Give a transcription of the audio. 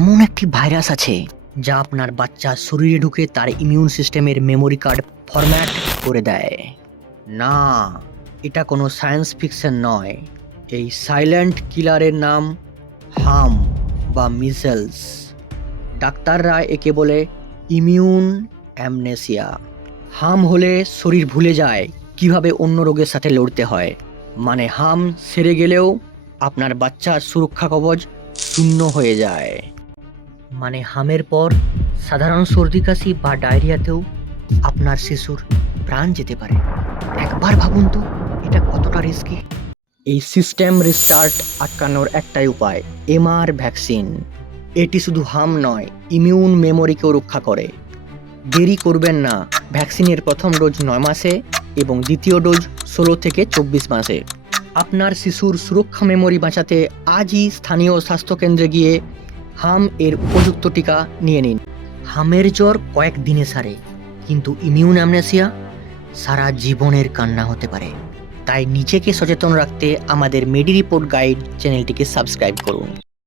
এমন একটি ভাইরাস আছে যা আপনার বাচ্চার শরীরে ঢুকে তার ইমিউন সিস্টেমের মেমোরি কার্ড ফরম্যাট করে দেয়। না, এটা কোনো সায়েন্স ফিকশন নয়। এই সাইলেন্ট কিলারের নাম হাম বা মিজেলস। ডাক্তাররা একে বলে ইমিউন অ্যামনেসিয়া। হাম হলে শরীর ভুলে যায় কিভাবে অন্য রোগের সাথে লড়তে হয়। মানে হাম সেরে গেলেও আপনার বাচ্চার সুরক্ষা কবচ শূন্য হয়ে যায়। মানে হামের পর সাধারণ সর্দি কাশি বা ডায়রিয়াতেও আপনার শিশুর প্রাণ যেতে পারে। একবার ভাবুন তো এটা কতটা রিস্কি। এই সিস্টেম রিস্টার্ট আটকানোর একটাই উপায়, এমআর ভ্যাকসিন। এটি শুধু হাম নয়, ইমিউন মেমোরিকেও রক্ষা করে। দেরি করবেন না, ভ্যাকসিনের প্রথম ডোজ 9 মাসে এবং দ্বিতীয় ডোজ 16 থেকে 24 মাসে। আপনার শিশুর সুরক্ষা মেমোরি বাঁচাতে আজই স্থানীয় স্বাস্থ্যকেন্দ্রে গিয়ে হাম এর উপযুক্ত টিকা নিয়ে নিন। হামের জ্বর কয়েক দিনে সারে, কিন্তু ইমিউন অ্যামনেসিয়া সারা জীবনের কান্না হতে পারে। তাই নিজেকে সচেতন রাখতে আমাদের মেডি রিপোর্ট গাইড চ্যানেলটিকে সাবস্ক্রাইব করুন।